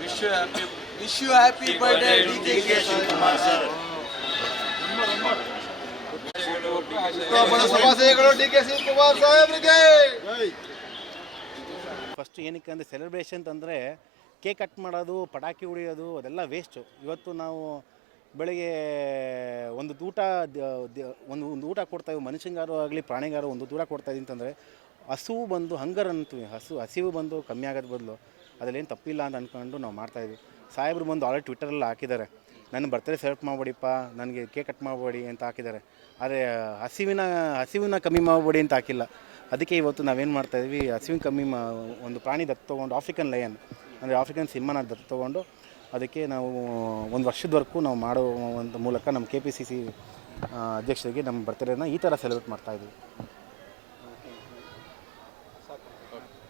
Wish wish happy birthday D J D K Shivakumar first ಏನಕ್ಕೆ ಅಂದರೆ celebration ಅಂತಂದರೆ cake cut ಮಾಡೋದು ಪಟಾಕಿ ಉಡಿಯೋದು ಅದೆಲ್ಲ ವೇಸ್ಟು ಇವತ್ತು ನಾವು ಬೆಳಿಗ್ಗೆ ಒಂದು ಊಟ ಒಂದು ಒಂದು ಊಟ ಕೊಡ್ತಾಯಿವಿ ಮನುಷ್ಯಂಗಾರು ಆಗಲಿ ಪ್ರಾಣಿಗಾರು ಒಂದು ಊಟ ಕೊಡ್ತಾಯಿದ್ದೀನಿ ಅಂತಂದರೆ ಹಸುವು ಬಂದು ಹಂಗರ್ ಹಸು ಹಸಿವು ಬಂದು ಕಮ್ಮಿ ಆಗೋದು ಬದಲು ಅದರಲ್ಲೇನು ತಪ್ಪಿಲ್ಲ ಅಂತ ಅಂದ್ಕೊಂಡು ನಾವು ಮಾಡ್ತಾಯಿದ್ವಿ ಸಾಹೇಬ್ರು ಬಂದು ಆಲ್ರೆಡಿ ಟ್ವಿಟ್ಟರಲ್ಲಿ ಹಾಕಿದ್ದಾರೆ. ನನ್ನ ಬರ್ತಡೇ ಸೆಲೆಕ್ಟ್ ಮಾಡಬೇಡಿಪ್ಪ, ನನಗೆ ಕೇಕ್ ಕಟ್ ಮಾಡಬೇಡಿ ಅಂತ ಹಾಕಿದ್ದಾರೆ. ಆದರೆ ಹಸಿವಿನ ಹಸಿವಿನ ಕಮ್ಮಿ ಮಾಡಬೇಡಿ ಅಂತ ಹಾಕಿಲ್ಲ. ಅದಕ್ಕೆ ಇವತ್ತು ನಾವೇನು ಮಾಡ್ತಾಯಿದ್ವಿ ಹಸಿವಿನ ಕಮ್ಮಿ ಮಾ ಒಂದು ಪ್ರಾಣಿ ದತ್ತು ತೊಗೊಂಡು ಆಫ್ರಿಕನ್ ಲಯನ್ ಅಂದರೆ ಆಫ್ರಿಕನ್ ಸಿಂಹನ ದತ್ತು ತೊಗೊಂಡು ಅದಕ್ಕೆ ನಾವು ಒಂದು ವರ್ಷದವರೆಗೂ ನಾವು ಮಾಡೋ ಒಂದು ಮೂಲಕ ನಮ್ಮ ಕೆ ಪಿ ಸಿ ಸಿ ಅಧ್ಯಕ್ಷರಿಗೆ ನಮ್ಮ ಬರ್ತಡೇನ ಈ ಥರ ಸೆಲೆಬ್ರೇಟ್ ಮಾಡ್ತಾಯಿದ್ವಿ